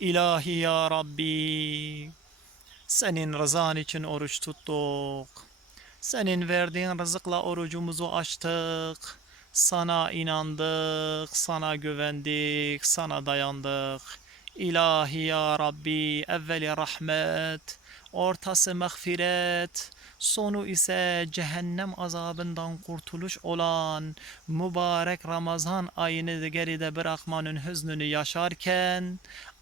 İlahi ya Rabbi, senin rızan için oruç tuttuk. Senin verdiğin rızıkla orucumuzu açtık. Sana inandık, sana güvendik, sana dayandık. İlahi ya Rabbi, evveli rahmet, ortası mağfiret, sonu ise cehennem azabından kurtuluş olan mübarek Ramazan ayını geride bırakmanın hüznünü yaşarken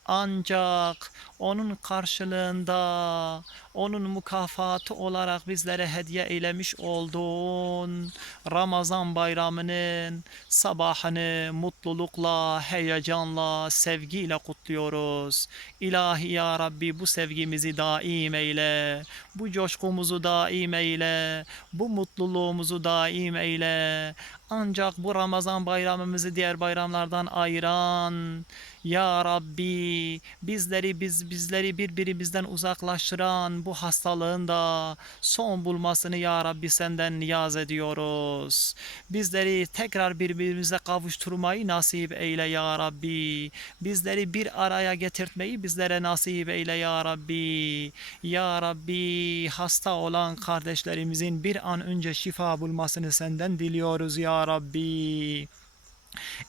ancak onun karşılığında onun mükafatı olarak bizlere hediye eylemiş olduğun Ramazan bayramının sabahını mutlulukla, heyecanla, sevgiyle kutluyoruz. İlahi ya Rabbi bu sevgimizi daim eyle, bu coşkumuzu daim eyle, bu mutluluğumuzu daim eyle. Ancak bu Ramazan bayramımızı diğer bayramlardan ayıran ya Rabbi bizleri biz bizleri birbirimizden uzaklaştıran bu hastalığın da son bulmasını ya Rabbi senden niyaz ediyoruz. Bizleri tekrar birbirimize kavuşturmayı nasip eyle ya Rabbi. Bizleri bir araya getirtmeyi bizlere nasip eyle ya Rabbi. Ya Rabbi hasta olan kardeşlerimizin bir an önce şifa bulmasını senden diliyoruz ya Rabbi.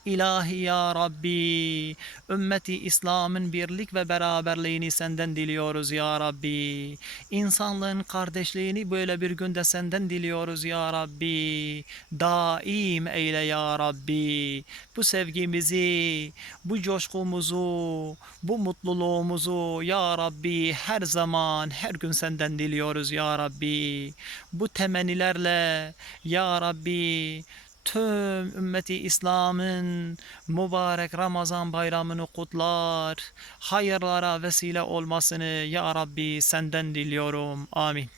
İlahi ya Rabbi, ümmeti İslam'ın birlik ve beraberliğini senden diliyoruz ya Rabbi. İnsanlığın kardeşliğini böyle bir günde senden diliyoruz ya Rabbi. Daim eyle ya Rabbi. Bu sevgimizi, bu coşkumuzu, bu mutluluğumuzu ya Rabbi her zaman, her gün senden diliyoruz ya Rabbi. Bu temennilerle ya Rabbi tüm ümmeti İslam'ın mübarek Ramazan bayramını kutlar, hayırlara vesile olmasını ya Rabbi senden diliyorum. Amin.